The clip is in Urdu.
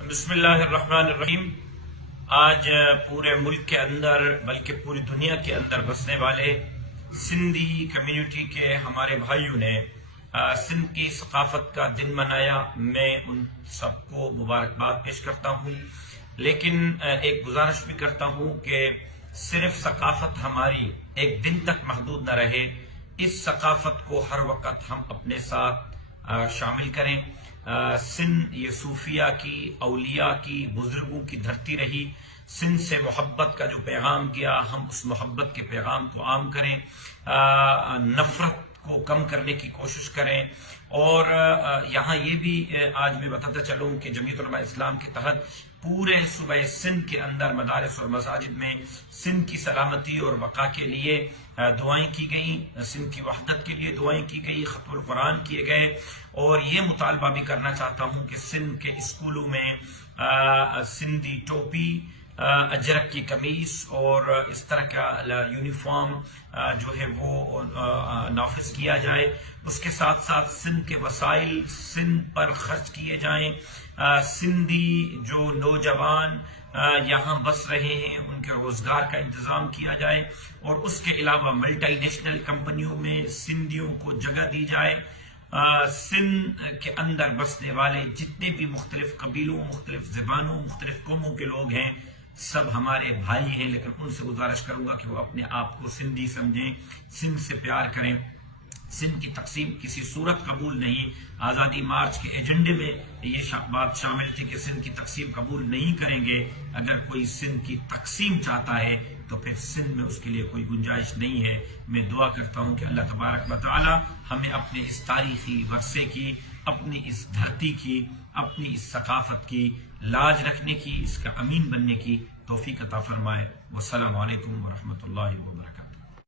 بسم اللہ الرحمن الرحیم۔ آج پورے ملک کے اندر بلکہ پوری دنیا کے اندر بسنے والے سندھی کمیونٹی کے ہمارے بھائیوں نے سندھ کی ثقافت کا دن منایا۔ میں ان سب کو مبارکباد پیش کرتا ہوں، لیکن ایک گزارش بھی کرتا ہوں کہ صرف ثقافت ہماری ایک دن تک محدود نہ رہے، اس ثقافت کو ہر وقت ہم اپنے ساتھ شامل کریں۔ سندھ یہ صوفیہ کی، اولیاء کی، بزرگوں کی دھرتی رہی۔ سندھ سے محبت کا جو پیغام کیا، ہم اس محبت کے پیغام کو عام کریں، نفرت کو کم کرنے کی کوشش کریں۔ اور یہاں یہ بھی آج میں بتاتا چلوں کہ جمعیت علماء اسلام کے تحت پورے صوبہ سندھ کے اندر مدارس اور مساجد میں سندھ کی سلامتی اور بقا کے لیے دعائیں کی گئیں، سندھ کی وحدت کے لیے دعائیں کی گئی، ختم القرآن کیے گئے۔ اور یہ مطالبہ بھی کرنا چاہتا ہوں کہ سندھ کے اسکولوں میں سندھی ٹوپی، اجرک کی قمیص اور اس طرح کا یونیفارم جو ہے وہ نافذ کیا جائے۔ اس کے ساتھ ساتھ سندھ کے وسائل سندھ پر خرچ کیے جائیں۔ سندھی جو نوجوان یہاں بس رہے ہیں ان کے روزگار کا انتظام کیا جائے، اور اس کے علاوہ ملٹی نیشنل کمپنیوں میں سندھیوں کو جگہ دی جائے۔ سندھ کے اندر بسنے والے جتنے بھی مختلف قبیلوں، مختلف زبانوں، مختلف قوموں کے لوگ ہیں، سب ہمارے بھائی ہیں، لیکن ان سے گزارش کروں گا کہ وہ اپنے آپ کو سندھی سمجھیں، سندھ سے پیار کریں۔ سندھ کی تقسیم کسی صورت قبول نہیں۔ آزادی مارچ کے ایجنڈے میں یہ بات شامل تھی کہ سندھ کی تقسیم قبول نہیں کریں گے۔ اگر کوئی سندھ کی تقسیم چاہتا ہے تو پھر سندھ میں اس کے لیے کوئی گنجائش نہیں ہے۔ میں دعا کرتا ہوں کہ اللہ تبارک و تعالی ہمیں اپنے اس تاریخی ورثے کی، اپنی اس دھرتی کی، اپنی اس ثقافت کی لاج رکھنے کی، اس کا امین بننے کی توفیق عطا فرمائے۔ والسلام علیکم ورحمۃ اللہ وبرکاتہ۔